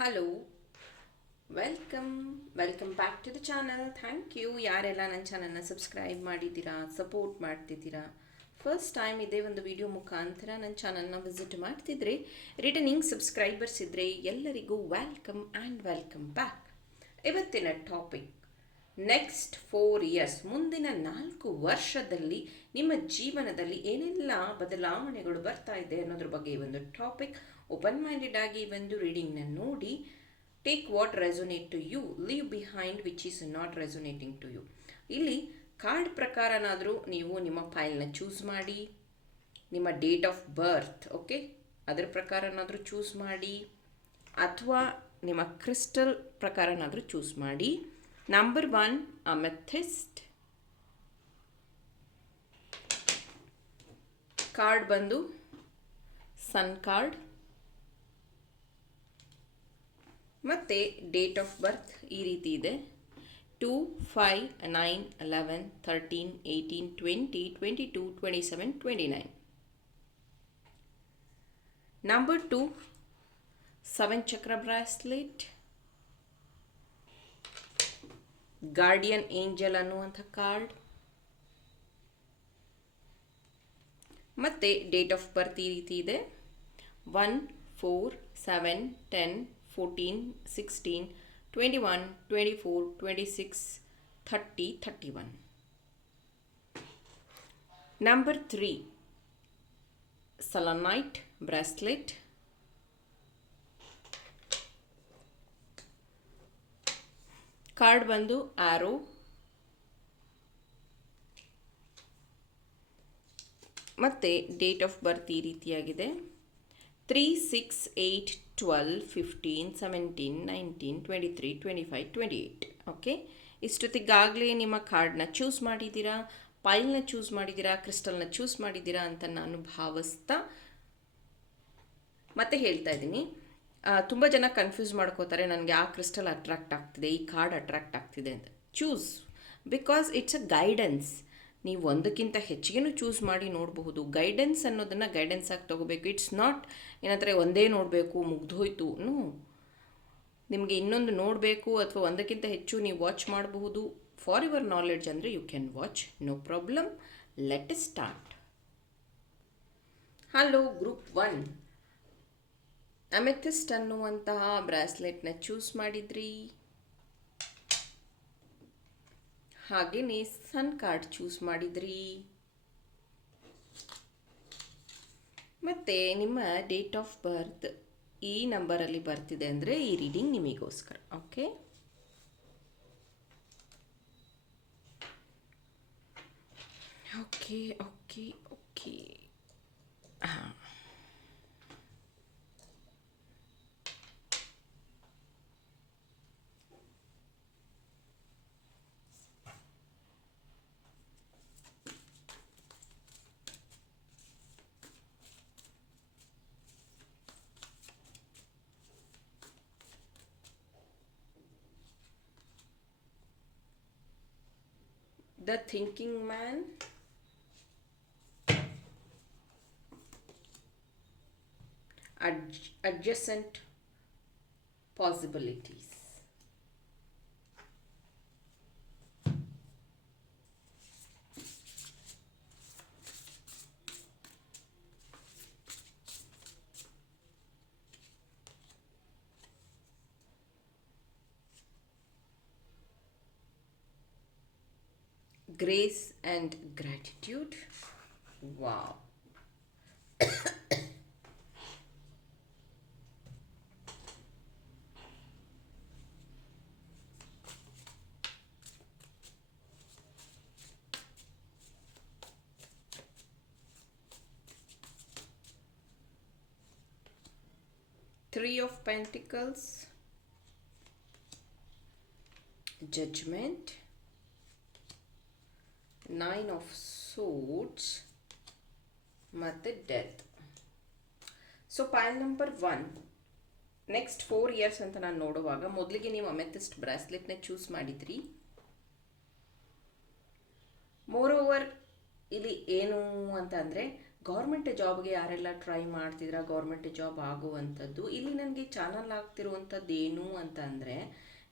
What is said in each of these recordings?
Hello welcome welcome back to the channel thank you ಯಾರೆಲ್ಲ ನನ್ನ ಚಾನಲ್ನ ಸಬ್ಸ್ಕ್ರೈಬ್ ಮಾಡಿದ್ದೀರಾ ಸಪೋರ್ಟ್ ಮಾಡ್ತಿದ್ದೀರಾ? ಫಸ್ಟ್ ಟೈಮ್ ಇದೇ ಒಂದು ವಿಡಿಯೋ ಮುಖಾಂತರ ನನ್ನ ಚಾನಲ್ನ ವಿಸಿಟ್ ಮಾಡ್ತಿದ್ರೆ ರಿಟರ್ನಿಂಗ್ ಸಬ್ಸ್ಕ್ರೈಬರ್ಸ್ ಇದ್ದರೆ ಎಲ್ಲರಿಗೂ ವೆಲ್ಕಮ್ ಆ್ಯಂಡ್ ವೆಲ್ಕಮ್ ಬ್ಯಾಕ್ ಇವತ್ತಿನ ಟಾಪಿಕ್ ನೆಕ್ಸ್ಟ್ ಫೋರ್ ಇಯರ್ಸ್ ಮುಂದಿನ ನಾಲ್ಕು ವರ್ಷದಲ್ಲಿ ನಿಮ್ಮ ಜೀವನದಲ್ಲಿ ಏನೆಲ್ಲ ಬದಲಾವಣೆಗಳು ಬರ್ತಾ ಇದೆ ಅನ್ನೋದ್ರ ಬಗ್ಗೆ ಒಂದು ಟಾಪಿಕ್ ಓಪನ್ ಮೈಂಡೆಡ್ ಆಗಿ ಒಂದು ರೀಡಿಂಗ್ನ ನೋಡಿ take what resonate to you leave behind which is not resonating to you ಇಲ್ಲಿ ಕಾರ್ಡ್ ಪ್ರಕಾರನಾದರೂ ನೀವು ನಿಮ್ಮ ಫೈಲ್ನ ಚೂಸ್ ಮಾಡಿ, ನಿಮ್ಮ ಡೇಟ್ ಆಫ್ ಬರ್ತ್ ಓಕೆ ಅದರ ಪ್ರಕಾರನಾದರೂ ಚೂಸ್ ಮಾಡಿ, ಅಥವಾ ನಿಮ್ಮ ಕ್ರಿಸ್ಟಲ್ ಪ್ರಕಾರನಾದರೂ ಚೂಸ್ ಮಾಡಿ. ನಂಬರ್ ಒನ್ ಅಮೆಥಿಸ್ಟ್ ಕಾರ್ಡ್ ಬಂದು ಸನ್ ಕಾರ್ಡ್ ಮತ್ತು ಡೇಟ್ ಆಫ್ ಬರ್ತ್ ಈ ರೀತಿ ಇದೆ. Two five nine eleven thirteen eighteen twenty twenty two twenty seven twenty nine number two seven chakra bracelet guardian angel ಅನ್ನುವಂಥ card ಮತ್ತು date of birth ಈ ರೀತಿ ಇದೆ. One four seven ten fourteen sixteen twenty one twenty four twenty six thirty thirty one number three selenite bracelet card ಬಂದು arrow ಮತ್ತು date of birth ಈ ರೀತಿಯಾಗಿದೆ. Three six eight twelve fifteen seventeen nineteen twenty three twenty five twenty eight okay ಇಷ್ಟೊತ್ತಿಗಾಗಲೇ ನಿಮ್ಮ ಕಾರ್ಡ್ನ choose ಮಾಡಿದ್ದೀರಾ? ಪೈಲ್ನ choose ಮಾಡಿದ್ದೀರಾ? ಕ್ರಿಸ್ಟಲ್ನ choose ಮಾಡಿದ್ದೀರಾ ಅಂತ ನಾನು ಭಾವಿಸ್ತಾ ಮತ್ತೆ ಹೇಳ್ತಾ ಇದ್ದೀನಿ. ತುಂಬ ಜನ ಕನ್ಫ್ಯೂಸ್ ಮಾಡ್ಕೋತಾರೆ ನನಗೆ ಆ ಕ್ರಿಸ್ಟಲ್ ಅಟ್ರಾಕ್ಟ್ ಆಗ್ತಿದೆ, ಈ ಕಾರ್ಡ್ ಅಟ್ರಾಕ್ಟ್ ಆಗ್ತಿದೆ ಅಂತ. Choose because it's a guidance ನೀವು ಒಂದಕ್ಕಿಂತ ಹೆಚ್ಚಿಗೆನೂ ಚೂಸ್ ಮಾಡಿ ನೋಡಬಹುದು. ಗೈಡೆನ್ಸ್ ಅನ್ನೋದನ್ನು ಗೈಡೆನ್ಸ್ ಆಗಿ ತೊಗೋಬೇಕು. ಇಟ್ಸ್ ನಾಟ್ ಏನಂದರೆ ಒಂದೇ ನೋಡಬೇಕು ಮುಗ್ದೋಯ್ತು ನಿಮಗೆ ಇನ್ನೊಂದು ನೋಡಬೇಕು ಅಥವಾ ಒಂದಕ್ಕಿಂತ ಹೆಚ್ಚು ನೀವು ವಾಚ್ ಮಾಡಬಹುದು. ಫಾರ್ ಯುವರ್ ನಾಲೆಡ್ಜ್ ಅಂದರೆ you can watch no problem let start hello group one amethyst ಅನ್ನುವಂತಹ ಬ್ರಾಸ್ಲೆಟ್ನ ಚೂಸ್ ಮಾಡಿದ್ರಿ. ಹಾಗೆಯೇ ಸನ್ ಕಾರ್ಡ್ ಚೂಸ್ ಮಾಡಿದ್ರಿ. ಮತ್ತು ನಿಮ್ಮ ಡೇಟ್ ಆಫ್ ಬರ್ತ್ ಈ ನಂಬರಲ್ಲಿ ಬರ್ತಿದೆ ಅಂದರೆ ಈ ರೀಡಿಂಗ್ ನಿಮಗೋಸ್ಕರ ಓಕೆ ಓಕೆ ಓಕೆ ಓಕೆ ಹಾಂ. The thinking man? Adj- adjacent possibilities grace and gratitude. Wow. Three of pentacles. Judgment nine of suits ಮತ್ತು death so pile number one next four years ಅಂತ ನಾನು ನೋಡುವಾಗ ಮೊದಲಿಗೆ ನೀವು ಅಮೆಥಿಸ್ಟ್ ಬ್ರಾಸ್ಲೆಟ್ನ choose ಮಾಡಿದ್ರಿ. More over ಇಲ್ಲಿ ಏನು ಅಂತ ಅಂದರೆ ಗೌರ್ಮೆಂಟ್ ಜಾಬ್ಗೆ ಯಾರೆಲ್ಲ ಟ್ರೈ ಮಾಡ್ತಿದ್ರ ಗೌರ್ಮೆಂಟ್ ಜಾಬ್ ಆಗುವಂಥದ್ದು, ಇಲ್ಲಿ ನನಗೆ ಚಾನಲ್ ಆಗ್ತಿರುವಂಥದ್ದು ಏನು ಅಂತ ಅಂದರೆ,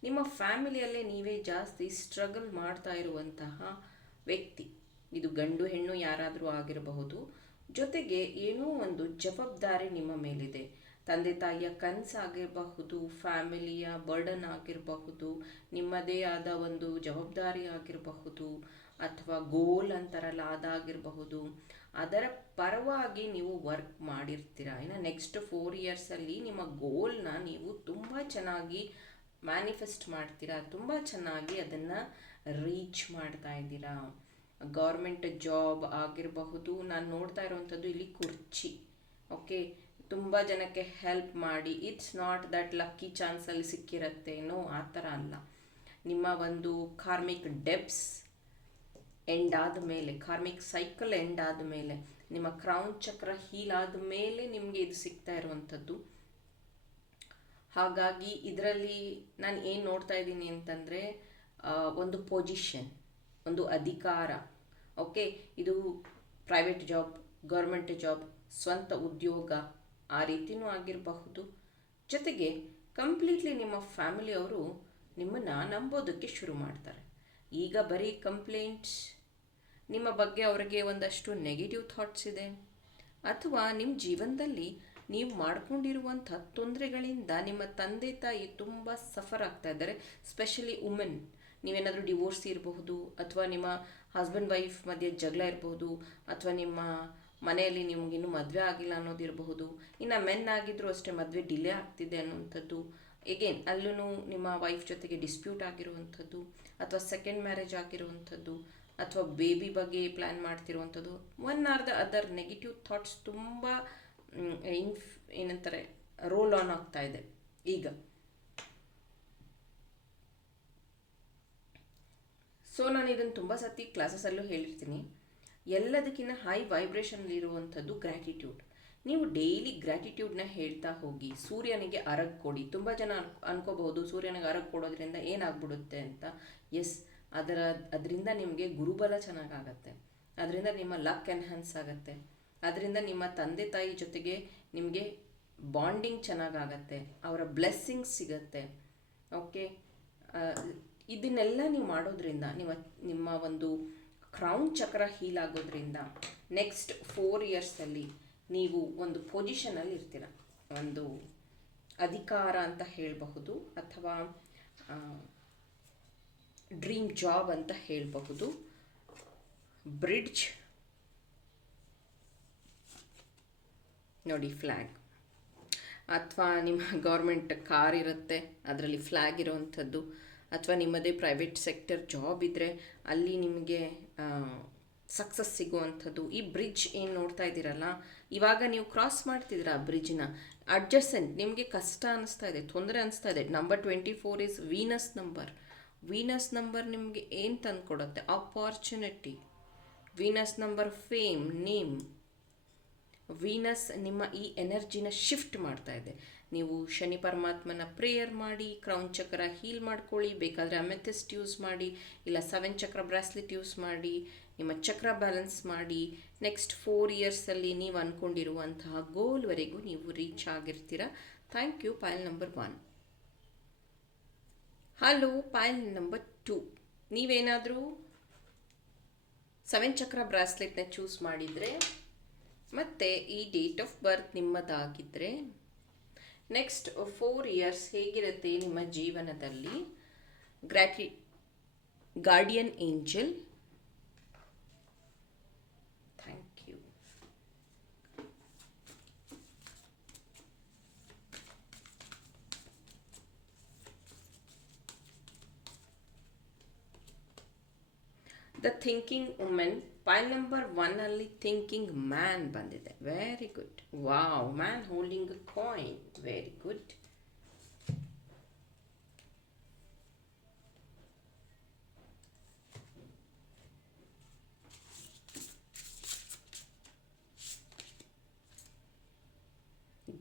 ನಿಮ್ಮ ಫ್ಯಾಮಿಲಿಯಲ್ಲೇ ನೀವೇ ಜಾಸ್ತಿ ಸ್ಟ್ರಗಲ್ ಮಾಡ್ತಾ ಇರುವಂತಹ ವ್ಯಕ್ತಿ, ಇದು ಗಂಡು ಹೆಣ್ಣು ಯಾರಾದರೂ ಆಗಿರಬಹುದು. ಜೊತೆಗೆ ಏನೋ ಒಂದು ಜವಾಬ್ದಾರಿ ನಿಮ್ಮ ಮೇಲಿದೆ. ತಂದೆ ತಾಯಿಯ ಕನಸಾಗಿರಬಹುದು ಫ್ಯಾಮಿಲಿಯ ಬರ್ಡನ್ ಆಗಿರಬಹುದು, ನಿಮ್ಮದೇ ಆದ ಒಂದು ಜವಾಬ್ದಾರಿ ಆಗಿರಬಹುದು, ಅಥವಾ ಗೋಲ್ ಅಂತಾರಲ್ಲ ಅದಾಗಿರಬಹುದು. ಅದರ ಪರವಾಗಿ ನೀವು ವರ್ಕ್ ಮಾಡಿರ್ತೀರ? ಇನ್ನು ನೆಕ್ಸ್ಟ್ ಫೋರ್ ಇಯರ್ಸಲ್ಲಿ ನಿಮ್ಮ ಗೋಲ್ನ ನೀವು ತುಂಬ ಚೆನ್ನಾಗಿ ಮ್ಯಾನಿಫೆಸ್ಟ್ ಮಾಡ್ತೀರಾ? ತುಂಬ ಚೆನ್ನಾಗಿ ಅದನ್ನು ರೀಚ್ ಮಾಡ್ತಾ ಇದ್ದೀರಾ? ಗೌರ್ಮೆಂಟ್ ಜಾಬ್ ಆಗಿರಬಹುದು, ನಾನು ನೋಡ್ತಾ ಇರೋವಂಥದ್ದು ಇಲ್ಲಿ ಕುರ್ಚಿ. ಓಕೆ ತುಂಬ ಜನಕ್ಕೆ ಹೆಲ್ಪ್ ಮಾಡಿ. ಇಟ್ಸ್ ನಾಟ್ ದಟ್ ಲಕ್ಕಿ ಚಾನ್ಸಲ್ಲಿ ಸಿಕ್ಕಿರತ್ತೇನೋ, ಆ ಥರ ಅಲ್ಲ. ನಿಮ್ಮ ಒಂದು ಕಾರ್ಮಿಕ್ ಡೆಬ್ಸ್ ಎಂಡ್ ಆದ ಮೇಲೆ ಕಾರ್ಮಿಕ್ ಸೈಕಲ್ ಎಂಡ್ ಆದ ಮೇಲೆ, ನಿಮ್ಮ ಕ್ರೌನ್ ಚಕ್ರ ಹೀಲ್ ಆದ ಮೇಲೆ ನಿಮಗೆ ಇದು ಸಿಗ್ತಾ ಇರುವಂಥದ್ದು. ಹಾಗಾಗಿ ಇದರಲ್ಲಿ ನಾನು ಏನು ನೋಡ್ತಾ ಇದ್ದೀನಿ ಅಂತಂದರೆ ಒಂದು ಪೊಸಿಷನ್ ಒಂದು ಅಧಿಕಾರ. ಓಕೆ ಇದು ಪ್ರೈವೇಟ್ ಜಾಬ್ ಗೌರ್ಮೆಂಟ್ ಜಾಬ್ ಸ್ವಂತ ಉದ್ಯೋಗ ಆ ರೀತಿಯೂ ಆಗಿರಬಹುದು. ಜೊತೆಗೆ ಕಂಪ್ಲೀಟ್ಲಿ ನಿಮ್ಮ ಫ್ಯಾಮಿಲಿಯವರು ನಿಮ್ಮನ್ನು ನಂಬೋದಕ್ಕೆ ಶುರು ಮಾಡ್ತಾರೆ. ಈಗ ಬರೀ ಕಂಪ್ಲೇಂಟ್ಸ್ ನಿಮ್ಮ ಬಗ್ಗೆ ಅವರಿಗೆ ಒಂದಷ್ಟು ನೆಗೆಟಿವ್ ಥಾಟ್ಸ್ ಇದೆ. ಅಥವಾ ನಿಮ್ಮ ಜೀವನದಲ್ಲಿ ನೀವು ಮಾಡ್ಕೊಂಡಿರುವಂಥ ತೊಂದರೆಗಳಿಂದ ನಿಮ್ಮ ತಂದೆ ತಾಯಿ ತುಂಬ ಸಫರ್ ಆಗ್ತಾ ಇದ್ದಾರೆ ಸ್ಪೆಷಲಿ ವುಮೆನ್ ನೀವೇನಾದರೂ ಡಿವೋರ್ಸ್ ಇರಬಹುದು ಅಥವಾ ನಿಮ್ಮ ಹಸ್ಬೆಂಡ್ ವೈಫ್ ಮಧ್ಯೆ ಜಗಳ ಇರಬಹುದು ಅಥವಾ ನಿಮ್ಮ ಮನೆಯಲ್ಲಿ ನಿಮಗಿನ್ನೂ ಮದುವೆ ಆಗಿಲ್ಲ ಅನ್ನೋದಿರಬಹುದು ಇನ್ನು ಮೆನ್ ಆಗಿದ್ದರೂ ಅಷ್ಟೇ ಮದುವೆ ಡಿಲೇ ಆಗ್ತಿದೆ ಅನ್ನುವಂಥದ್ದು. ಎಗೇನ್ ಅಲ್ಲೂ ನಿಮ್ಮ ವೈಫ್ ಜೊತೆಗೆ ಡಿಸ್ಪ್ಯೂಟ್ ಆಗಿರುವಂಥದ್ದು ಅಥವಾ ಸೆಕೆಂಡ್ ಮ್ಯಾರೇಜ್ ಆಗಿರುವಂಥದ್ದು ಅಥವಾ ಬೇಬಿ ಬಗ್ಗೆ plan ಮಾಡ್ತಿರುವಂಥದ್ದು. One or the other negative thoughts ತುಂಬ ಇನ್ಫ್ ಏನಂತಾರೆ ರೋಲ್ ಆನ್ ಆಗ್ತಾ ಇದೆ. ಈಗ ಸೊ ನಾನು ಇದನ್ನು ತುಂಬ ಸತಿ ಕ್ಲಾಸಸಲ್ಲೂ ಹೇಳಿರ್ತೀನಿ. ಎಲ್ಲದಕ್ಕಿಂತ ಹೈ ವೈಬ್ರೇಷನ್ಲಿರುವಂಥದ್ದು ಗ್ರ್ಯಾಟಿಟ್ಯೂಡ್ ನೀವು ಡೈಲಿ ಗ್ರ್ಯಾಟಿಟ್ಯೂಡ್ನ ಹೇಳ್ತಾ ಹೋಗಿ, ಸೂರ್ಯನಿಗೆ ಅರಗ್ ಕೊಡಿ. ತುಂಬ ಜನ ಅನ್ಕೋಬಹುದು, ಸೂರ್ಯನಿಗೆ ಅರಗ್ ಕೊಡೋದ್ರಿಂದ ಏನಾಗ್ಬಿಡುತ್ತೆ ಅಂತ. ಎಸ್ ಅದರ, ಅದರಿಂದ ನಿಮಗೆ ಗುರುಬಲ ಚೆನ್ನಾಗಾಗತ್ತೆ. ಅದರಿಂದ ನಿಮ್ಮ ಲಕ್ ಎನ್ಹಾನ್ಸ್ ಆಗುತ್ತೆ. ಅದರಿಂದ ನಿಮ್ಮ ತಂದೆ ತಾಯಿ ಜೊತೆಗೆ ನಿಮಗೆ ಬಾಂಡಿಂಗ್ ಚೆನ್ನಾಗಾಗತ್ತೆ. ಅವರ ಬ್ಲೆಸ್ಸಿಂಗ್ಸ್ ಸಿಗತ್ತೆ. ಓಕೆ ಇದನ್ನೆಲ್ಲ ನೀವು ಮಾಡೋದ್ರಿಂದ, ನಿಮ್ಮ ನಿಮ್ಮ ಒಂದು ಕ್ರೌನ್ ಚಕ್ರ ಹೀಲ್ ಆಗೋದ್ರಿಂದ ನೆಕ್ಸ್ಟ್ ಫೋರ್ ಇಯರ್ಸಲ್ಲಿ ನೀವು ಒಂದು ಪೊಸಿಷನಲ್ಲಿ ಇರ್ತೀರ. ಒಂದು ಅಧಿಕಾರ ಅಂತ ಹೇಳಬಹುದು ಅಥವಾ ಡ್ರೀಮ್ ಜಾಬ್ ಅಂತ ಹೇಳಬಹುದು. ಬ್ರಿಡ್ಜ್ ನೋಡಿ ಫ್ಲ್ಯಾಗ್ ಅಥವಾ ನಿಮ್ಮ ಗೌರ್ಮೆಂಟ್ ಕಾರ್ ಇರುತ್ತೆ, ಅದರಲ್ಲಿ ಫ್ಲ್ಯಾಗ್ ಇರೋವಂಥದ್ದು. ಅಥವಾ ನಿಮ್ಮದೇ ಪ್ರೈವೇಟ್ ಸೆಕ್ಟರ್ ಜಾಬ್ ಇದ್ದರೆ ಅಲ್ಲಿ ನಿಮಗೆ ಸಕ್ಸಸ್ ಸಿಗುವಂಥದ್ದು. ಈ ಬ್ರಿಡ್ಜ್ ಏನು ನೋಡ್ತಾ ಇದ್ದೀರಲ್ಲ, ಇವಾಗ ನೀವು ಕ್ರಾಸ್ ಮಾಡ್ತಿದ್ದೀರ ಆ ಬ್ರಿಡ್ಜ್ನ ಅಡ್ಜಸ್ಟೆಂಟ್ ನಿಮಗೆ ಕಷ್ಟ ಅನ್ನಿಸ್ತಾ ಇದೆ, ತೊಂದರೆ ಅನಿಸ್ತಾ ಇದೆ. Number twenty four is Venus number Venus number ನಿಮಗೆ ಏನು ತಂದು ಕೊಡುತ್ತೆ? Opportunity Venus number fame name Venus ನಿಮ್ಮ ಈ ಎನರ್ಜಿನ ಶಿಫ್ಟ್ ಮಾಡ್ತಾ ಇದೆ. ನೀವು ಶನಿ ಪರಮಾತ್ಮನ ಪ್ರೇಯರ್ ಮಾಡಿ ಕ್ರೌನ್ ಚಕ್ರ ಹೀಲ್ ಮಾಡ್ಕೊಳ್ಳಿ, ಬೇಕಾದರೆ ಅಮೆಥಿಸ್ಟ್ ಯೂಸ್ ಮಾಡಿ, ಇಲ್ಲ ಸೆವೆನ್ ಚಕ್ರ ಬ್ರಾಸ್ಲೆಟ್ ಯೂಸ್ ಮಾಡಿ, ನಿಮ್ಮ ಚಕ್ರ ಬ್ಯಾಲೆನ್ಸ್ ಮಾಡಿ ನೆಕ್ಸ್ಟ್ ಫೋರ್ ಇಯರ್ಸಲ್ಲಿ ನೀವು ಅಂದ್ಕೊಂಡಿರುವಂತಹ ಗೋಲ್ವರೆಗೂ ನೀವು reach ಆಗಿರ್ತೀರ. Thank you Payal number one hello Payal number two ನೀವೇನಾದರೂ ಸೆವೆನ್ ಚಕ್ರ ಬ್ರಾಸ್ಲೆಟ್ನ ಚೂಸ್ ಮಾಡಿದರೆ, ಮತ್ತು ಈ ಡೇಟ್ ಆಫ್ ಬರ್ತ್ ನಿಮ್ಮದಾಗಿದ್ದರೆ ನೆಕ್ಸ್ಟ್ ಫೋರ್ ಇಯರ್ಸ್ ಹೇಗಿರುತ್ತೆ ನಿಮ್ಮ ಜೀವನದಲ್ಲಿ? ಗ್ರ್ಯಾಟಿ guardian angel thank you the thinking women pile number ಒನ್ನಲ್ಲಿ ಥಿಂಕಿಂಗ್ ಮ್ಯಾನ್ ಬಂದಿದೆ. Very good wow man holding a coin very good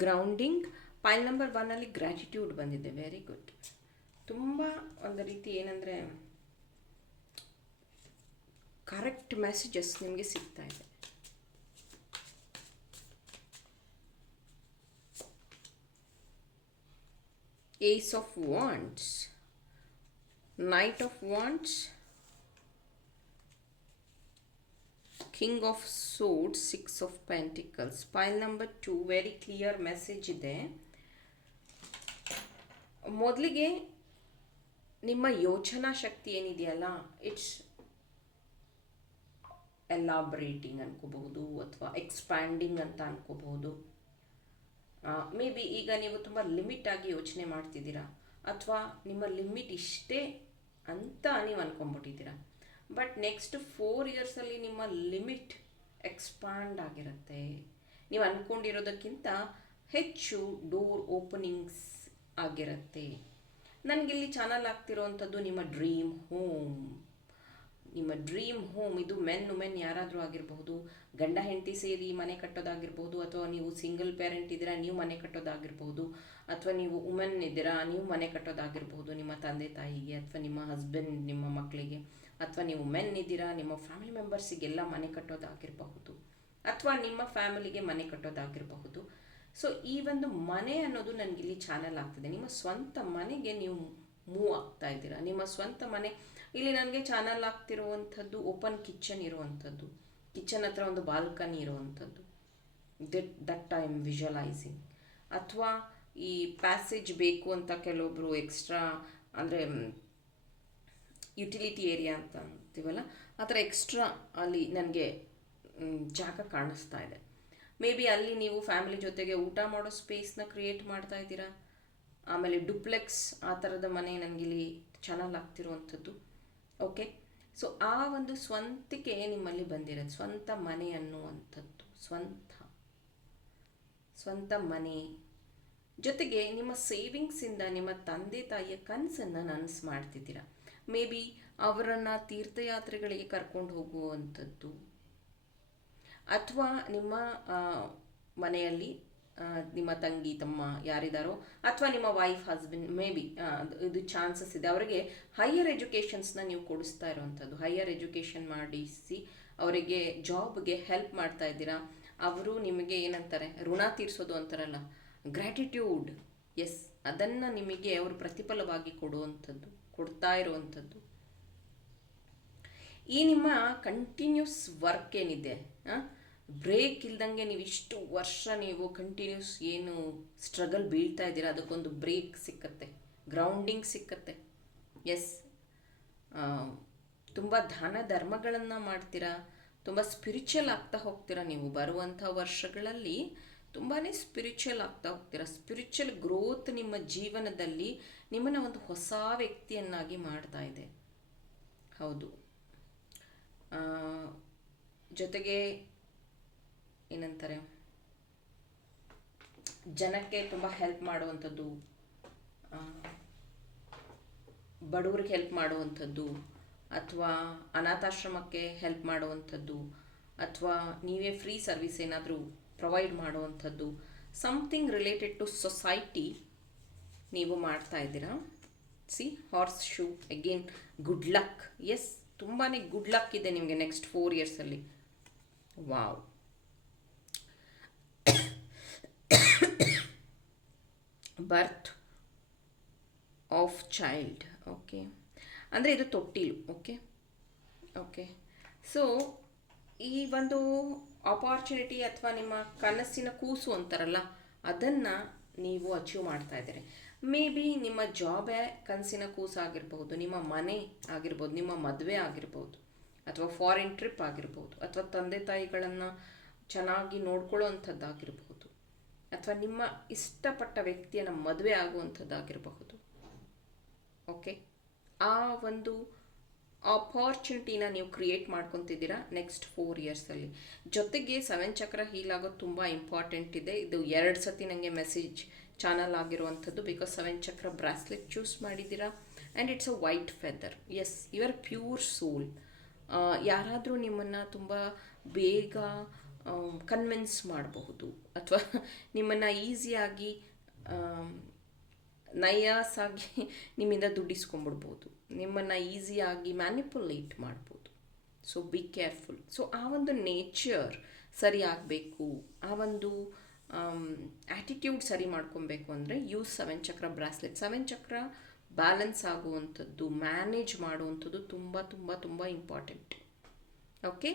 grounding pile number ಒನ್ನಲ್ಲಿ ಗ್ರ್ಯಾಟಿಟ್ಯೂಡ್ ಬಂದಿದೆ. ವೆರಿ ಗುಡ್ ತುಂಬ ಒಂದು ರೀತಿ ಏನಂದರೆ ಕರೆಕ್ಟ್ ಮೆಸೇಜಸ್ ನಿಮಗೆ ಸಿಗ್ತಾ ಇದೆ. Ace of wands, knight of wands, king of swords six of pentacles. Pile number two, very clear message ಇದೆ. ಮೊದಲಿಗೆ ನಿಮ್ಮ ಯೋಚನಾ ಶಕ್ತಿ ಏನಿದೆಯಲ್ಲ, ಇಟ್ಸ್ ಎಲಾಬ್ರೇಟಿಂಗ್ ಅನ್ಕೋಬಹುದು ಅಥವಾ ಎಕ್ಸ್ಪ್ಯಾಂಡಿಂಗ್ ಅಂತ ಅನ್ಕೋಬಹುದು. ಮೇ ಬಿ ಈಗ ನೀವು ತುಂಬ ಲಿಮಿಟ್ ಆಗಿ ಯೋಚನೆ ಮಾಡ್ತಿದ್ದೀರಾ ಅಥವಾ ನಿಮ್ಮ ಲಿಮಿಟ್ ಇಷ್ಟೇ ಅಂತ ನೀವು ಅನ್ಕೊಂಡ್ಬಿಟ್ಟಿದ್ದೀರಾ. ಬಟ್ ನೆಕ್ಸ್ಟ್ ಫೋರ್ ಇಯರ್ಸಲ್ಲಿ ನಿಮ್ಮ ಲಿಮಿಟ್ ಎಕ್ಸ್ಪಾಂಡ್ ಆಗಿರುತ್ತೆ. ನೀವು ಅಂದ್ಕೊಂಡಿರೋದಕ್ಕಿಂತ ಹೆಚ್ಚು ಡೋರ್ ಓಪನಿಂಗ್ಸ್ ಆಗಿರುತ್ತೆ. ನನಗಿಲ್ಲಿ ಚಾನಲ್ ಆಗ್ತಿರೋವಂಥದ್ದು ನಿಮ್ಮ ಡ್ರೀಮ್ ಹೋಮ್ ನಿಮ್ಮ ಡ್ರೀಮ್ ಹೋಮ್ ಇದು ಮೆನ್ ವುಮೆನ್ ಯಾರಾದರೂ ಆಗಿರಬಹುದು, ಗಂಡ ಹೆಂಡತಿ ಸೇರಿ ಮನೆ ಕಟ್ಟೋದಾಗಿರ್ಬೋದು ಅಥವಾ ನೀವು ಸಿಂಗಲ್ ಪೇರೆಂಟ್ ಇದ್ದೀರಾ, ನೀವು ಮನೆ ಕಟ್ಟೋದಾಗಿರ್ಬೋದು ಅಥವಾ ನೀವು ಉಮೆನ್ ಇದ್ದೀರಾ, ನೀವು ಮನೆ ಕಟ್ಟೋದಾಗಿರ್ಬೋದು ನಿಮ್ಮ ತಂದೆ ತಾಯಿಗೆ, ಅಥವಾ ನಿಮ್ಮ ಹಸ್ಬೆಂಡ್ ನಿಮ್ಮ ಮಕ್ಕಳಿಗೆ ಅಥವಾ ನೀವು ಮೆನ್ ಇದ್ದೀರಾ, ನಿಮ್ಮ ಫ್ಯಾಮಿಲಿ ಮೆಂಬರ್ಸಿಗೆಲ್ಲ ಮನೆ ಕಟ್ಟೋದಾಗಿರಬಹುದು, ಅಥವಾ ನಿಮ್ಮ ಫ್ಯಾಮಿಲಿಗೆ ಮನೆ ಕಟ್ಟೋದಾಗಿರಬಹುದು. ಸೊ ಈ ಒಂದು ಮನೆ ಅನ್ನೋದು ನನಗಿಲ್ಲಿ ಚಾನಲ್ ಆಗ್ತಿದೆ. ನಿಮ್ಮ ಸ್ವಂತ ಮನೆಗೆ ನೀವು ಮೂವ್ ಆಗ್ತಾ ಇದ್ದೀರಾ? ನಿಮ್ಮ ಸ್ವಂತ ಮನೆ ಇಲ್ಲಿ ನನಗೆ ಚಾನಲ್ ಆಗ್ತಿರುವಂಥದ್ದು ಓಪನ್ ಕಿಚನ್ ಇರುವಂಥದ್ದು. ಕಿಚನ್ ಹತ್ರ ಒಂದು ಬಾಲ್ಕನಿ ಇರುವಂಥದ್ದು. That that I am visualizing ಅಥವಾ ಈ ಪ್ಯಾಸೇಜ್ ಬೇಕು ಅಂತ ಕೆಲವೊಬ್ಬರು ಎಕ್ಸ್ಟ್ರಾ ಅಂದರೆ ಯುಟಿಲಿಟಿ ಏರಿಯಾ ಅಂತ ಅಂತೀವಲ್ಲ, ಆ ಥರ ಎಕ್ಸ್ಟ್ರಾ ಅಲ್ಲಿ ನನಗೆ ಜಾಗ ಕಾಣಿಸ್ತಾ ಇದೆ. ಮೇ ಬಿ ಅಲ್ಲಿ ನೀವು ಫ್ಯಾಮಿಲಿ ಜೊತೆಗೆ ಊಟ ಮಾಡೋ ಸ್ಪೇಸ್ನ ಕ್ರಿಯೇಟ್ ಮಾಡ್ತಾ ಇದ್ದೀರಾ. ಆಮೇಲೆ ಡುಪ್ಲೆಕ್ಸ್ ಆ ಥರದ ಮನೆ ನನಗಿಲ್ಲಿ ಚಾನಲ್ ಆಗ್ತಿರುವಂಥದ್ದು ಓಕೆ ಸೊ ಆ ಒಂದು ಸ್ವಂತಿಕೆ ನಿಮ್ಮಲ್ಲಿ ಬಂದಿರೋದು ಸ್ವಂತ ಮನೆ ಅನ್ನುವಂಥದ್ದು. ಸ್ವಂತ. ಸ್ವಂತ ಮನೆ. ಜೊತೆಗೆ ನಿಮ್ಮ ಸೇವಿಂಗ್ಸಿಂದ ನಿಮ್ಮ ತಂದೆ ತಾಯಿಯ ಕನಸನ್ನು ನನಸು ಮಾಡ್ತಿದ್ದೀರಾ? ಮೇ ಬಿ ಅವರನ್ನು ತೀರ್ಥಯಾತ್ರೆಗಳಿಗೆ ಕರ್ಕೊಂಡು ಹೋಗುವಂಥದ್ದು. ಅಥವಾ ನಿಮ್ಮ ಮನೆಯಲ್ಲಿ ನಿಮ್ಮ ತಂಗಿ, ತಮ್ಮ ಯಾರಿದ್ದಾರೋ ಅಥವಾ ನಿಮ್ಮ ವೈಫ್ ಹಸ್ಬೆಂಡ್ ಮೇ ಬಿ ಇದು ಚಾನ್ಸಸ್ ಇದೆ. ಅವರಿಗೆ ಹೈಯರ್ ಎಜುಕೇಷನ್ಸ್ನ ನೀವು ಕೊಡಿಸ್ತಾ ಇರೋವಂಥದ್ದು. ಹೈಯರ್ ಎಜುಕೇಷನ್ ಮಾಡಿಸಿ ಅವರಿಗೆ ಜಾಬ್ಗೆ ಹೆಲ್ಪ್ ಮಾಡ್ತಾ ಇದ್ದೀರಾ? ಅವರು ನಿಮಗೆ ಏನಂತಾರೆ? ಋಣ ತೀರಿಸೋದು ಅಂತಾರಲ್ಲ? ಗ್ರ್ಯಾಟಿಟ್ಯೂಡ್ ಎಸ್ ಅದನ್ನು ನಿಮಗೆ ಅವರು ಪ್ರತಿಫಲವಾಗಿ ಕೊಡುವಂಥದ್ದು, ಕೊಡ್ತಾ ಇರುವಂಥದ್ದು. ಈ ನಿಮ್ಮ ಕಂಟಿನ್ಯೂಸ್ ವರ್ಕ್ ಏನಿದೆ ಬ್ರೇಕ್ ಇಲ್ದಂಗೆ ನೀವು ಇಷ್ಟು ವರ್ಷ ನೀವು ಕಂಟಿನ್ಯೂಸ್ ಏನು ಸ್ಟ್ರಗಲ್ ಬೀಳ್ತಾ ಇದ್ದೀರಾ, ಅದಕ್ಕೊಂದು ಬ್ರೇಕ್ ಸಿಕ್ಕತ್ತೆ ಗ್ರೌಂಡಿಂಗ್ ಸಿಕ್ಕತ್ತೆ. ಎಸ್ ತುಂಬ ದಾನ ಧರ್ಮಗಳನ್ನು ಮಾಡ್ತೀರಾ, ತುಂಬ ಸ್ಪಿರಿಚುವಲ್ ಆಗ್ತಾ ಹೋಗ್ತೀರಾ ನೀವು ಬರುವಂಥ ವರ್ಷಗಳಲ್ಲಿ ತುಂಬಾ ಸ್ಪಿರಿಚುವಲ್ ಆಗ್ತಾ ಹೋಗ್ತೀರಾ. ಸ್ಪಿರಿಚುವಲ್ ಗ್ರೋತ್ ನಿಮ್ಮ ಜೀವನದಲ್ಲಿ ನಿಮ್ಮನ್ನು ಒಂದು ಹೊಸ ವ್ಯಕ್ತಿಯನ್ನಾಗಿ ಮಾಡ್ತಾ ಇದೆ. ಹೌದು. ಜೊತೆಗೆ ಏನಂತಾರೆ? ಜನಕ್ಕೆ ತುಂಬ ಹೆಲ್ಪ್ ಮಾಡುವಂಥದ್ದು ಬಡವ್ರಿಗೆ ಹೆಲ್ಪ್ ಮಾಡುವಂಥದ್ದು, ಅಥವಾ ಅನಾಥಾಶ್ರಮಕ್ಕೆ ಹೆಲ್ಪ್ ಮಾಡುವಂಥದ್ದು, ಅಥವಾ ನೀವೇ ಫ್ರೀ ಸರ್ವಿಸ್ ಏನಾದರೂ ಪ್ರೊವೈಡ್ ಮಾಡುವಂಥದ್ದು ಸಮಥಿಂಗ್ ರಿಲೇಟೆಡ್ ಟು ಸೊಸೈಟಿ ನೀವು ಮಾಡ್ತಾ ಇದ್ದೀರಾ? See horseshoe again good luck yes ತುಂಬಾ ಗುಡ್ ಲಕ್ ಇದೆ ನಿಮಗೆ next four ಇಯರ್ಸಲ್ಲಿ wow birth of child okay ಅಂದರೆ ಇದು ತೊಟ್ಟಿಲು ಓಕೆ ಓಕೆ ಸೊ ಈ ಒಂದು ಆಪರ್ಚುನಿಟಿ ಅಥವಾ ನಿಮ್ಮ ಕನಸಿನ ಕೂಸು ಅಂತಾರಲ್ಲ, ಅದನ್ನು ನೀವು ಅಚೀವ್ ಮಾಡ್ತಾ ಇದ್ದೀರಿ. ಮೇ ಬಿ ನಿಮ್ಮ ಜಾಬೇ ಕನಸಿನ ಕೂಸು ಆಗಿರ್ಬೋದು ನಿಮ್ಮ ಮನೆ ಆಗಿರ್ಬೋದು ನಿಮ್ಮ ಮದುವೆ ಆಗಿರ್ಬೋದು ಅಥವಾ ಫಾರಿನ್ ಟ್ರಿಪ್ ಆಗಿರ್ಬೋದು ಅಥವಾ ತಂದೆ ತಾಯಿಗಳನ್ನು ಚೆನ್ನಾಗಿ ನೋಡ್ಕೊಳ್ಳೋ ಅಂಥದ್ದಾಗಿರ್ಬೋದು ಅಥವಾ ನಿಮ್ಮ ಇಷ್ಟಪಟ್ಟ ವ್ಯಕ್ತಿಯನ್ನು ಮದುವೆ ಆಗುವಂಥದ್ದಾಗಿರಬಹುದು. ಓಕೆ ಆ ಒಂದು ಆಪರ್ಚುನಿಟಿನ ನೀವು ಕ್ರಿಯೇಟ್ ಮಾಡ್ಕೊತಿದ್ದೀರಾ ನೆಕ್ಸ್ಟ್ ಫೋರ್ ಇಯರ್ಸಲ್ಲಿ ಜೊತೆಗೆ ಸೆವೆನ್ ಚಕ್ರ ಹೀಲ್ ಆಗೋದು ತುಂಬ ಇಂಪಾರ್ಟೆಂಟ್ ಇದೆ. ಇದು ಎರಡು ಸತಿ ನನಗೆ ಮೆಸೇಜ್ ಚಾನಲ್ ಆಗಿರುವಂಥದ್ದು because seven chakra bracelet choose ಮಾಡಿದ್ದೀರಾ? And it's a white feather yes your pure soul ಯಾರಾದರೂ ನಿಮ್ಮನ್ನು ತುಂಬ ಬೇಗ ಕನ್ವಿನ್ಸ್ ಮಾಡಬಹುದು. ಅಥವಾ ನಿಮ್ಮನ್ನು ಈಸಿಯಾಗಿ ನಯಾಸಾಗಿ ನಿಮ್ಮಿಂದ ದುಡ್ಡಿಸ್ಕೊಂಬಿಡ್ಬೋದು ನಿಮ್ಮನ್ನು ಈಸಿಯಾಗಿ ಮ್ಯಾನಿಪುಲೇಟ್ ಮಾಡ್ಬೋದು. ಸೊ ಬಿ ಕೇರ್ಫುಲ್ ಸೊ ಆ ಒಂದು ನೇಚರ್ ಸರಿ ಆಗಬೇಕು. ಆ ಒಂದು ಆ್ಯಟಿಟ್ಯೂಡ್ ಸರಿ ಮಾಡ್ಕೊಬೇಕು ಅಂದರೆ use seven chakra bracelet seven chakra balance ಆಗುವಂಥದ್ದು ಮ್ಯಾನೇಜ್ ಮಾಡುವಂಥದ್ದು ತುಂಬ ತುಂಬ ತುಂಬ ಇಂಪಾರ್ಟೆಂಟ್ ಓಕೆ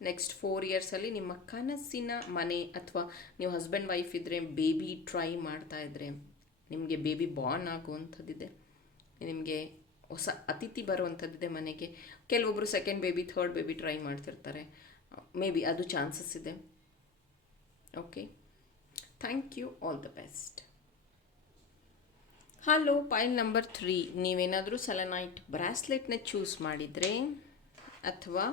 ನೆಕ್ಸ್ಟ್ ಫೋರ್ ಇಯರ್ಸಲ್ಲಿ ನಿಮ್ಮ ಕನಸಿನ ಮನೆ ಅಥವಾ ನೀವು ಹಸ್ಬೆಂಡ್ ವೈಫ್ ಇದ್ದರೆ ಬೇಬಿ ಟ್ರೈ ಮಾಡ್ತಾ ಇದ್ದರೆ ನಿಮಗೆ ಬೇಬಿ ಬಾರ್ನ್ ಆಗುವಂಥದ್ದಿದೆ. ನಿಮಗೆ ಹೊಸ ಅತಿಥಿ ಬರುವಂಥದ್ದಿದೆ ಮನೆಗೆ. ಕೆಲವೊಬ್ಬರು second baby third baby try ಮಾಡ್ತಿರ್ತಾರೆ. ಮೇ ಬಿ ಅದು ಚಾನ್ಸಸ್ ಇದೆ. Okay thank you all the best hello point number three ನೀವೇನಾದರೂ ಸೆಲೆನೈಟ್ ಬ್ರಾಸ್ಲೆಟ್ನ ಚೂಸ್ ಮಾಡಿದರೆ ಅಥವಾ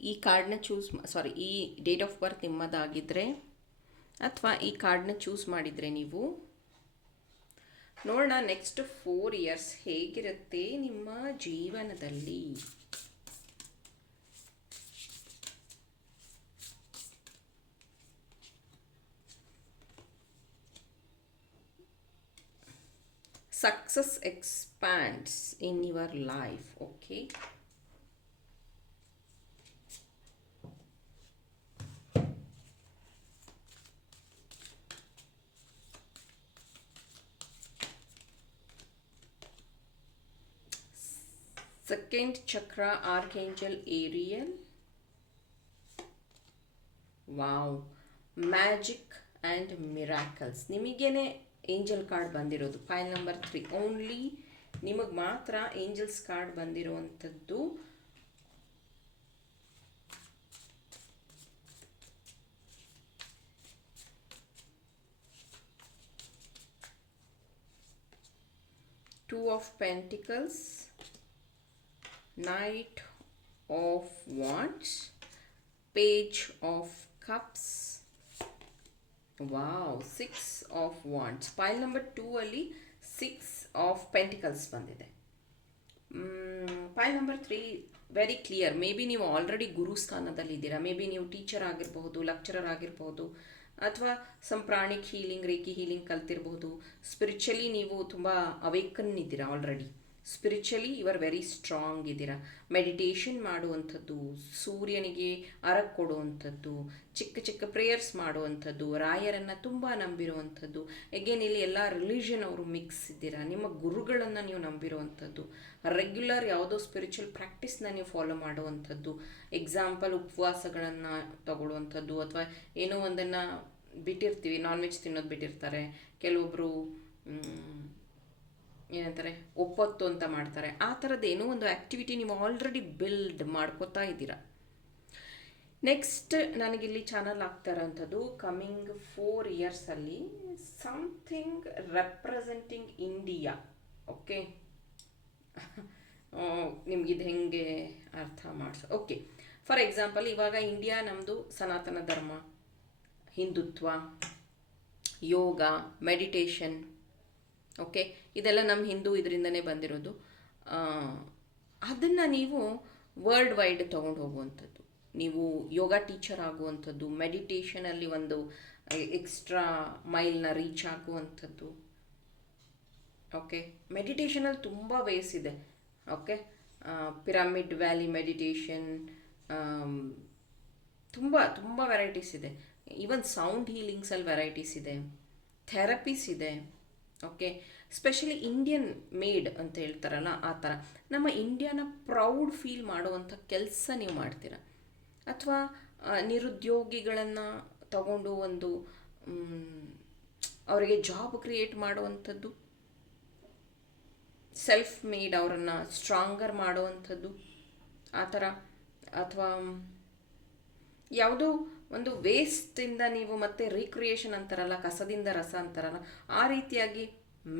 ಈ ಕಾರ್ಡನ್ನ ಚೂಸ್ ಸಾರಿ ಈ ಡೇಟ್ ಆಫ್ ಬರ್ತ್ ನಿಮ್ಮದಾಗಿದ್ದರೆ ಅಥವಾ ಈ ಕಾರ್ಡ್ನ ಚೂಸ್ ಮಾಡಿದರೆ ನೀವು, ನೋಡೋಣ ನೆಕ್ಸ್ಟ್ ಫೋರ್ ಇಯರ್ಸ್ ಹೇಗಿರುತ್ತೆ ನಿಮ್ಮ ಜೀವನದಲ್ಲಿ. Success expands in your life okay? Second chakra archangel ariel. Wow magic and miracles ನಿಮಗೇನೆ angel card ಬಂದಿರೋದು. ಫೈಲ್ ನಂಬರ್ ತ್ರೀ ಓನ್ಲಿ ನಿಮಗೆ ಮಾತ್ರ ಏಂಜಲ್ಸ್ ಕಾರ್ಡ್ ಬಂದಿರುವಂಥದ್ದು. Two of pentacles knight of wands page of cups wow six of wands pile number two ಅಲ್ಲಿ six of pentacles ಬಂದಿದೆ. Pile number three very clear maybe ನೀವು already ಗುರು ಸ್ಥಾನದಲ್ಲಿ may be ನೀವು teacher ಆಗಿರಬಹುದು lecturer ಆಗಿರಬಹುದು, ಅಥವಾ some pranic healing reiki healing ಕಲ್ತಿರಬಹುದು. Spiritually ನೀವು ತುಂಬ ಅವೇಕನ್ ಇದ್ದೀರಾ already spiritually you are very strong ಇದ್ದೀರಾ? ಮೆಡಿಟೇಷನ್ ಮಾಡುವಂಥದ್ದು, ಸೂರ್ಯನಿಗೆ ಅರಕ್ ಕೊಡುವಂಥದ್ದು, ಚಿಕ್ಕ ಚಿಕ್ಕ ಪ್ರೇಯರ್ಸ್ ಮಾಡುವಂಥದ್ದು, ರಾಯರನ್ನು ತುಂಬ ನಂಬಿರುವಂಥದ್ದು ಎಗೇನ್ ಇಲ್ಲಿ ಎಲ್ಲ ರಿಲಿಜನ್ ಅವರು ಮಿಕ್ಸ್ ಇದ್ದೀರಾ? ನಿಮ್ಮ ಗುರುಗಳನ್ನು ನೀವು ನಂಬಿರುವಂಥದ್ದು ರೆಗ್ಯುಲರ್ ಯಾವುದೋ ಸ್ಪಿರಿಚುವಲ್ ಪ್ರಾಕ್ಟೀಸ್ನ ನೀವು ಫಾಲೋ ಮಾಡುವಂಥದ್ದು ಎಕ್ಸಾಂಪಲ್ ಉಪವಾಸಗಳನ್ನು ತಗೊಳ್ಳುವಂಥದ್ದು, ಅಥವಾ ಏನೋ ಒಂದನ್ನು ಬಿಟ್ಟಿರ್ತೀವಿ ನಾನ್ ವೆಜ್ ತಿನ್ನೋದು ಬಿಟ್ಟಿರ್ತಾರೆ. ಕೆಲವೊಬ್ಬರು ಏನಂತಾರೆ, ಒಪ್ಪತ್ತು ಅಂತ ಮಾಡ್ತಾರೆ. ಆ ಥರದ್ದು ಏನೋ ಒಂದು ಆ್ಯಕ್ಟಿವಿಟಿ ನೀವು ಆಲ್ರೆಡಿ ಬಿಲ್ಡ್ ಮಾಡ್ಕೋತಾ ಇದ್ದೀರಾ. ನೆಕ್ಸ್ಟ್ ನನಗಿಲ್ಲಿ ಚಾನಲ್ ಆಗ್ತಾ ಇರೋಂಥದ್ದು ಕಮಿಂಗ್ ಫೋರ್ ಇಯರ್ಸಲ್ಲಿ ಸಮಥಿಂಗ್ ರೆಪ್ರೆಸೆಂಟಿಂಗ್ ಇಂಡಿಯಾ ಓಕೆ ನಿಮಗಿದು ಹೆಂಗೆ ಅರ್ಥ ಮಾಡಿಸೋ. ಓಕೆ ಫಾರ್ ಎಕ್ಸಾಂಪಲ್ ಇವಾಗ ಇಂಡಿಯಾ ನಮ್ಮದು ಸನಾತನ ಧರ್ಮ, ಹಿಂದುತ್ವ, ಯೋಗ ಮೆಡಿಟೇಷನ್ ಓಕೆ ಇದೆಲ್ಲ ನಮ್ಮ ಹಿಂದೂ ಇದರಿಂದನೇ ಬಂದಿರೋದು. ಅದನ್ನು ನೀವು ವರ್ಲ್ಡ್ ವೈಡ್ ತೊಗೊಂಡು ಹೋಗುವಂಥದ್ದು. ನೀವು ಯೋಗ ಟೀಚರ್ ಆಗುವಂಥದ್ದು ಮೆಡಿಟೇಷನಲ್ಲಿ ಒಂದು ಎಕ್ಸ್ಟ್ರಾ ಮೈಲ್ನ ರೀಚ್ ಆಗುವಂಥದ್ದು. ಓಕೆ ಮೆಡಿಟೇಷನಲ್ಲಿ ತುಂಬ ವೇಸ್ ಇದೆ. ಓಕೆ ಪಿರಮಿಡ್ ವ್ಯಾಲಿ ಮೆಡಿಟೇಷನ್ ತುಂಬ ತುಂಬ ವೆರೈಟೀಸ್ ಇದೆ. ಈವನ್ ಸೌಂಡ್ ಹೀಲಿಂಗ್ಸಲ್ಲಿ ವೆರೈಟೀಸ್ ಇದೆ. ಥೆರಪೀಸ್ ಇದೆ. ಓಕೆ ಸ್ಪೆಷಲಿ ಇಂಡಿಯನ್ ಮೇಡ್ ಅಂತ ಹೇಳ್ತಾರಲ್ಲ ಆ ಥರ ನಮ್ಮ ಇಂಡಿಯಾನ ಪ್ರೌಡ್ ಫೀಲ್ ಮಾಡುವಂಥ ಕೆಲಸ ನೀವು ಮಾಡ್ತೀರ. ಅಥವಾ ನಿರುದ್ಯೋಗಿಗಳನ್ನು ತಗೊಂಡು ಒಂದು ಅವರಿಗೆ ಜಾಬ್ ಕ್ರಿಯೇಟ್ ಮಾಡುವಂಥದ್ದು? ಸೆಲ್ಫ್ ಮೇಡ್ ಅವರನ್ನು ಸ್ಟ್ರಾಂಗರ್ ಮಾಡುವಂಥದ್ದು? ಆ ಥರ ಅಥವಾ, ಯಾವುದೋ ಒಂದು ವೇಸ್ಟಿಂದ ನೀವು ಮತ್ತೆ ರೀಕ್ರಿಯೇಷನ್ ಅಂತಾರಲ್ಲ, ಕಸದಿಂದ ರಸ ಅಂತಾರಲ್ಲ, ಆ ರೀತಿಯಾಗಿ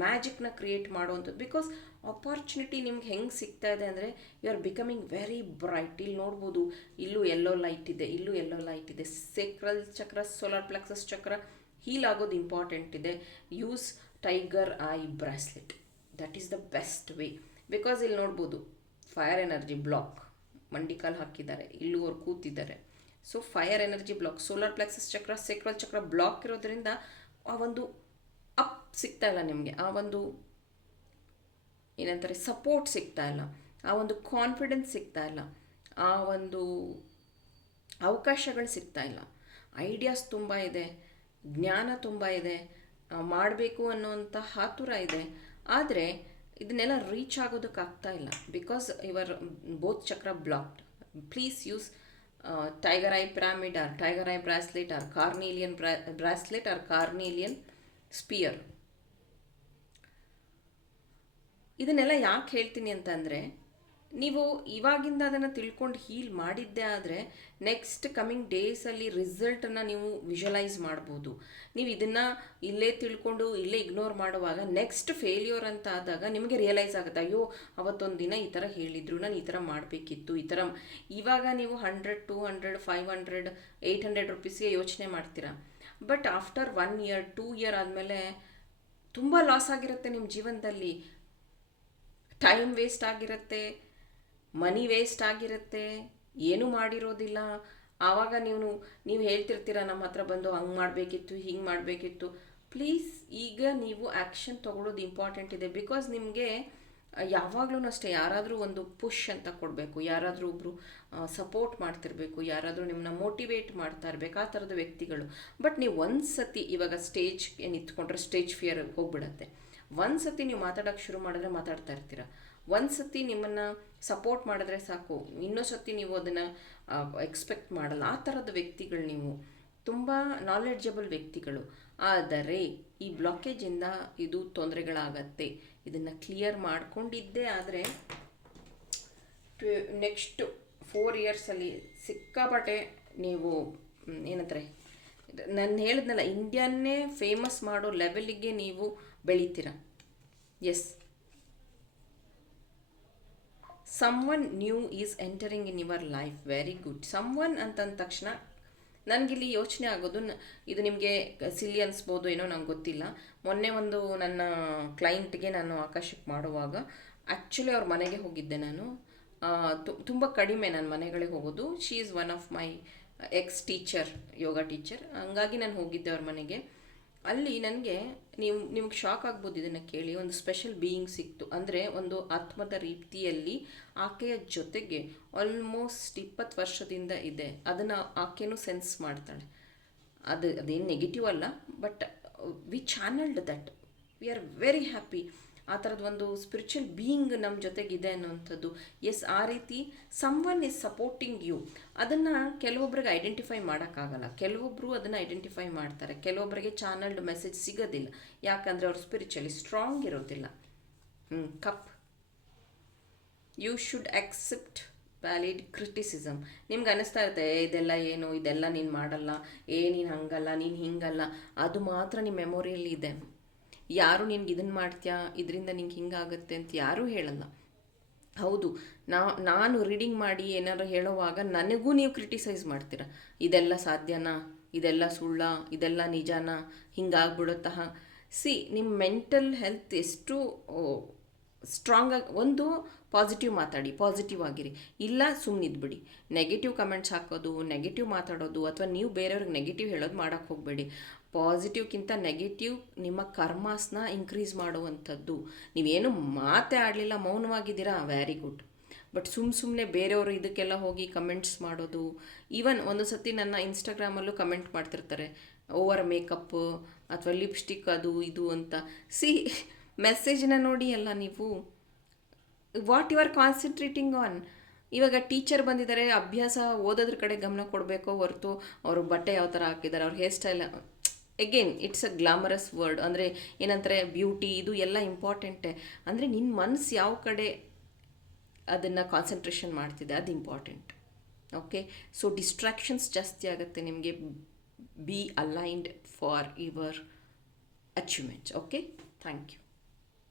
ಮ್ಯಾಜಿಕ್ನ ಕ್ರಿಯೇಟ್ ಮಾಡುವಂಥದ್ದು ಬಿಕಾಸ್ ಆಪರ್ಚುನಿಟಿ ನಿಮ್ಗೆ ಹೆಂಗೆ ಸಿಗ್ತಾ ಇದೆ ಅಂದರೆ you are becoming very bright ಇಲ್ಲಿ ನೋಡ್ಬೋದು, ಇಲ್ಲೂ ಎಲ್ಲೋ ಲೈಟ್ ಇದೆ, ಇಲ್ಲೂ ಎಲ್ಲೋ ಲೈಟ್ ಇದೆ. Sacral chakra solar plexus chakra heal ಆಗೋದು ಇಂಪಾರ್ಟೆಂಟ್ ಇದೆ. Use tiger eye bracelet that is the best way because ಇಲ್ಲಿ ನೋಡ್ಬೋದು ಫೈರ್ ಎನರ್ಜಿ ಬ್ಲಾಕ್ ಮಂಡಿಕಲ್ ಹಾಕಿದ್ದಾರೆ, ಇಲ್ಲೂ ಅವ್ರು ಕೂತಿದ್ದಾರೆ. So fire energy block solar plexus chakra sacral chakra block ಇರೋದ್ರಿಂದ ಆ ಒಂದು ಅಪ್ ಸಿಗ್ತಾ ಇಲ್ಲ ನಿಮಗೆ. ಆ ಒಂದು ಏನಂತಾರೆ ಸಪೋರ್ಟ್ ಸಿಗ್ತಾ ಇಲ್ಲ. ಆ ಒಂದು ಕಾನ್ಫಿಡೆನ್ಸ್ ಸಿಗ್ತಾ ಇಲ್ಲ. ಆ ಒಂದು ಅವಕಾಶಗಳು ಸಿಗ್ತಾ ಇಲ್ಲ. ಐಡಿಯಾಸ್ ತುಂಬ ಇದೆ. ಜ್ಞಾನ ತುಂಬ ಇದೆ. ಮಾಡಬೇಕು ಅನ್ನೋವಂಥ ಆತುರ ಇದೆ. ಆದರೆ ಇದನ್ನೆಲ್ಲ ರೀಚ್ ಆಗೋದಕ್ಕಾಗ್ತಾ ಇಲ್ಲ. Because your both chakra blocked please use tiger eye pyramid or tiger eye bracelet or carnelian bracelet or carnelian sphere ಇದನ್ನೆಲ್ಲ ಯಾಕೆ ಹೇಳ್ತೀನಿ ಅಂತಂದರೆ, ನೀವು ಇವಾಗಿಂದ ಅದನ್ನು ತಿಳ್ಕೊಂಡು ಹೀಲ್ ಮಾಡಿದ್ದೆ ಆದರೆ ನೆಕ್ಸ್ಟ್ ಕಮಿಂಗ್ ಡೇಸಲ್ಲಿ ರಿಸಲ್ಟನ್ನು ನೀವು ವಿಜುವಲೈಸ್ ಮಾಡ್ಬೋದು. ನೀವು ಇದನ್ನು ಇಲ್ಲೇ ತಿಳ್ಕೊಂಡು ಇಲ್ಲೇ ಇಗ್ನೋರ್ ಮಾಡುವಾಗ ನೆಕ್ಸ್ಟ್ ಫೇಲ್ಯೂರ್ ಅಂತ ಆದಾಗ ನಿಮಗೆ ರಿಯಲೈಸ್ ಆಗುತ್ತೆ, ಅಯ್ಯೋ, ಅವತ್ತೊಂದು ದಿನ ಈ ಥರ ಹೇಳಿದ್ರು, ನಾನು ಈ ಥರ ಮಾಡಬೇಕಿತ್ತು, ಈ ಥರ ಇವಾಗ ನೀವು hundred two hundred five hundred eight hundred ರುಪೀಸ್ಗೆ ಯೋಚನೆ ಮಾಡ್ತೀರಾ? But after one year two year ಆದಮೇಲೆ ತುಂಬ ಲಾಸ್ ಆಗಿರುತ್ತೆ ನಿಮ್ಮ ಜೀವನದಲ್ಲಿ. ಟೈಮ್ ವೇಸ್ಟ್ ಆಗಿರುತ್ತೆ ಮನಿ ವೇಸ್ಟ್ ಆಗಿರುತ್ತೆ, ಏನೂ ಮಾಡಿರೋದಿಲ್ಲ. ಆವಾಗ ನೀವು ನೀವು ಹೇಳ್ತಿರ್ತೀರ ನಮ್ಮ ಹತ್ರ ಬಂದು ಹಂಗೆ ಮಾಡಬೇಕಿತ್ತು, ಹಿಂಗೆ ಮಾಡಬೇಕಿತ್ತು. ಪ್ಲೀಸ್ ಈಗ ನೀವು ಆ್ಯಕ್ಷನ್ ತೊಗೊಳೋದು ಇಂಪಾರ್ಟೆಂಟ್ ಇದೆ. ಬಿಕಾಸ್ ನಿಮಗೆ ಯಾವಾಗಲೂ ಅಷ್ಟೇ, ಯಾರಾದರೂ ಒಂದು ಪುಷ್ ಅಂತ ಕೊಡಬೇಕು. ಯಾರಾದರೂ ಒಬ್ಬರು ಸಪೋರ್ಟ್ ಮಾಡ್ತಿರ್ಬೇಕು. ಯಾರಾದರೂ ನಿಮ್ಮನ್ನ ಮೋಟಿವೇಟ್ ಮಾಡ್ತಾ ಇರಬೇಕು. ಆ ಥರದ ವ್ಯಕ್ತಿಗಳು. ಬಟ್ ನೀವು ಒಂದು ಸತಿ ಇವಾಗ ಸ್ಟೇಜ್ಗೆ ನಿಂತ್ಕೊಂಡ್ರೆ ಸ್ಟೇಜ್ ಫಿಯರ್ ಹೋಗ್ಬಿಡತ್ತೆ. ಒಂದು ಸತಿ ನೀವು ಮಾತಾಡೋಕ್ಕೆ ಶುರು ಮಾಡಿದ್ರೆ ಮಾತಾಡ್ತಾ ಇರ್ತೀರ. ಒಂದು ಸತಿ ನಿಮ್ಮನ್ನು ಸಪೋರ್ಟ್ ಮಾಡಿದ್ರೆ ಸಾಕು. ಇನ್ನೊಂದು ಸತಿ ನೀವು ಅದನ್ನು ಎಕ್ಸ್ಪೆಕ್ಟ್ ಮಾಡಲ್ಲ. ಆ ಥರದ ವ್ಯಕ್ತಿಗಳು ನೀವು. ತುಂಬ ನಾಲೆಡ್ಜಬಲ್ ವ್ಯಕ್ತಿಗಳು. ಆದರೆ ಈ ಬ್ಲಾಕೇಜಿಂದ ಇದು ತೊಂದರೆಗಳಾಗತ್ತೆ. ಇದನ್ನು ಕ್ಲಿಯರ್ ಮಾಡಿಕೊಂಡಿದ್ದೇ ಆದರೆ ನೆಕ್ಸ್ಟ್ ಫೋರ್ ಇಯರ್ಸಲ್ಲಿ ಸಿಕ್ಕಾಪಟ್ಟೆ ನೀವು ಏನಂತಾರೆ, ನಾನು ಹೇಳಿದ್ನಲ್ಲ ಇಂಡಿಯನ್ನೇ ಫೇಮಸ್ ಮಾಡೋ ಲೆವೆಲಿಗೆ ನೀವು ಬೆಳಿತೀರ. Yes someone new is entering in your life very good someone ಅಂತಂದ ತಕ್ಷಣ ನನಗಿಲ್ಲಿ ಯೋಚನೆ ಆಗೋದು ಇದು ನಿಮಗೆ ಸಿಲಿ ಅನಿಸ್ಬೋದು, ಏನೋ ನಂಗೆ ಗೊತ್ತಿಲ್ಲ. ಮೊನ್ನೆ ಒಂದು ನನ್ನ ಕ್ಲೈಂಟ್ಗೆ ನಾನು ಆಕರ್ಷಕ್ ಮಾಡುವಾಗ ಆ್ಯಕ್ಚುಲಿ ಅವ್ರ ಮನೆಗೆ ಹೋಗಿದ್ದೆ ನಾನು. ತುಂಬ ಕಡಿಮೆ ನಾನು ಮನೆಗಳಿಗೆ ಹೋಗೋದು. She is one of my ex teacher yoga teacher ಹಂಗಾಗಿ ನಾನು ಹೋಗಿದ್ದೆ ಅವ್ರ ಮನೆಗೆ. ಅಲ್ಲಿ ನನಗೆ ನೀವು, ನಿಮಗೆ ಶಾಕ್ ಆಗ್ಬೋದು ಇದನ್ನು ಕೇಳಿ. ಒಂದು ಸ್ಪೆಷಲ್ ಬೀಯಿಂಗ್ ಸಿಕ್ತು. ಅಂದರೆ ಒಂದು ಆತ್ಮದ ರೀತಿಯಲ್ಲಿ ಆಕೆಯ ಜೊತೆಗೆ ಆಲ್ಮೋಸ್ಟ್ ಇಪ್ಪತ್ತು ವರ್ಷದಿಂದ ಇದೆ. ಅದನ್ನು ಆಕೆಯೂ ಸೆನ್ಸ್ ಮಾಡ್ತಾಳೆ. ಅದು, ಅದೇನು ನೆಗೆಟಿವ್ ಅಲ್ಲ but we channelled that we are very happy ಆ ಥರದ ಒಂದು ಸ್ಪಿರಿಚುವಲ್ ಬೀಯಿಂಗ್ ನಮ್ಮ ಜೊತೆಗಿದೆ ಅನ್ನೋವಂಥದ್ದು. ಎಸ್ ಆ ರೀತಿ someone is supporting you ಅದನ್ನು ಕೆಲವೊಬ್ರಿಗೆ ಐಡೆಂಟಿಫೈ ಮಾಡೋಕ್ಕಾಗಲ್ಲ. ಕೆಲವೊಬ್ಬರು ಅದನ್ನು ಐಡೆಂಟಿಫೈ ಮಾಡ್ತಾರೆ. ಕೆಲವೊಬ್ಬರಿಗೆ ಚಾನಲ್ಡ್ ಮೆಸೇಜ್ ಸಿಗೋದಿಲ್ಲ. ಯಾಕಂದರೆ ಅವ್ರು ಸ್ಪಿರಿಚುವಲಿ ಸ್ಟ್ರಾಂಗ್ ಇರೋದಿಲ್ಲ. Cup. You should accept valid criticism ನಿಮ್ಗೆ ಅನ್ನಿಸ್ತಾ ಇರುತ್ತೆ "ಏ, ಇದೆಲ್ಲ ಏನು? ಇದೆಲ್ಲ ನೀನು ಮಾಡಲ್ಲ. ಏ ನೀನು ಹಂಗಲ್ಲ. ನೀನು ಹಿಂಗಲ್ಲ. ಅದು ಮಾತ್ರ ನಿಮ್ಮ ಮೆಮೊರಿಯಲ್ಲಿ ಇದೆ. ಯಾರು ನಿನ್ಗೆ ಇದನ್ನು ಮಾಡ್ತೀಯಾ? ಇದರಿಂದ ನಿಂಗೆ ಹಿಂಗಾಗುತ್ತೆ ಅಂತ ಯಾರೂ ಹೇಳಲ್ಲ. ಹೌದು, ನಾ, ನಾನು ರೀಡಿಂಗ್ ಮಾಡಿ ಏನಾರು ಹೇಳುವಾಗ ನನಗೂ ನೀವು ಕ್ರಿಟಿಸೈಸ್ ಮಾಡ್ತೀರ. ಇದೆಲ್ಲ ಸಾಧ್ಯನಾ? ಇದೆಲ್ಲ ಸುಳ್ಳ? ಇದೆಲ್ಲ ನಿಜಾನ? ಹಿಂಗಾಗ್ಬಿಡುತ್ತಾ ಸಿ ನಿಮ್ಮ ಮೆಂಟಲ್ ಹೆಲ್ತ್ ಎಷ್ಟು ಸ್ಟ್ರಾಂಗ್ ಆಗಿ, ಒಂದು ಪಾಸಿಟಿವ್ ಮಾತಾಡಿ ಪಾಸಿಟಿವ್ ಆಗಿರಿ. ಇಲ್ಲ ಸುಮ್ಮನಿದ್ಬಿಡಿ ನೆಗೆಟಿವ್ ಕಮೆಂಟ್ಸ್ ಹಾಕೋದು ನೆಗೆಟಿವ್ ಮಾತಾಡೋದು, ಅಥವಾ ನೀವು ಬೇರೆಯವ್ರಿಗೆ ನೆಗೆಟಿವ್ ಹೇಳೋದು ಮಾಡೋಕ್ಕೆ ಹೋಗಬೇಡಿ. ಪಾಸಿಟಿವ್ಗಿಂತ ನೆಗೆಟಿವ್ ನಿಮ್ಮ ಕರ್ಮಾಸ್ನ ಇನ್ಕ್ರೀಸ್ ಮಾಡುವಂಥದ್ದು. ನೀವೇನು ಮಾತೇ ಆಡಲಿಲ್ಲ, ಮೌನವಾಗಿದ್ದೀರಾ? ವೆರಿ ಗುಡ್ ಬಟ್ ಸುಮ್ಮ ಸುಮ್ಮನೆ ಬೇರೆಯವರು ಇದಕ್ಕೆಲ್ಲ ಹೋಗಿ ಕಮೆಂಟ್ಸ್ ಮಾಡೋದು ಈವನ್ ಒಂದು ಸತಿ ನನ್ನ ಇನ್ಸ್ಟಾಗ್ರಾಮಲ್ಲೂ ಕಮೆಂಟ್ ಮಾಡ್ತಿರ್ತಾರೆ. ಓವರ್ ಮೇಕಪ್ ಅಥವಾ ಲಿಪ್ಸ್ಟಿಕ್ ಅದು, ಇದು ಅಂತ. ಸಿ ಮೆಸೇಜ್ನ ನೋಡಿ ಅಲ್ಲ ನೀವು. What you are concentrating on ಇವಾಗ ಟೀಚರ್ ಬಂದಿದ್ದಾರೆ, ಅಭ್ಯಾಸ ಓದೋದ್ರ ಕಡೆ ಗಮನ ಕೊಡಬೇಕೋ ಹೊರತು, ಅವರು ಬಟ್ಟೆ ಯಾವ ಥರ ಹಾಕಿದ್ದಾರೆ, ಅವ್ರ hairstyle again it's a glamorous word ಅಂದರೆ ಏನಂತಾರೆ? ಬ್ಯೂಟಿ ಇದು ಎಲ್ಲ ಇಂಪಾರ್ಟೆಂಟೇ ಅಂದರೆ ನಿನ್ನ ಮನಸ್ಸು ಯಾವ ಕಡೆ ಅದನ್ನು ಕಾನ್ಸಂಟ್ರೇಷನ್ ಮಾಡ್ತಿದೆ, ಅದು ಇಂಪಾರ್ಟೆಂಟ್ ಓಕೆ ಸೊ ಡಿಸ್ಟ್ರಾಕ್ಷನ್ಸ್ ಜಾಸ್ತಿ ಆಗುತ್ತೆ ನಿಮಗೆ. Be aligned for your achievements okay thank you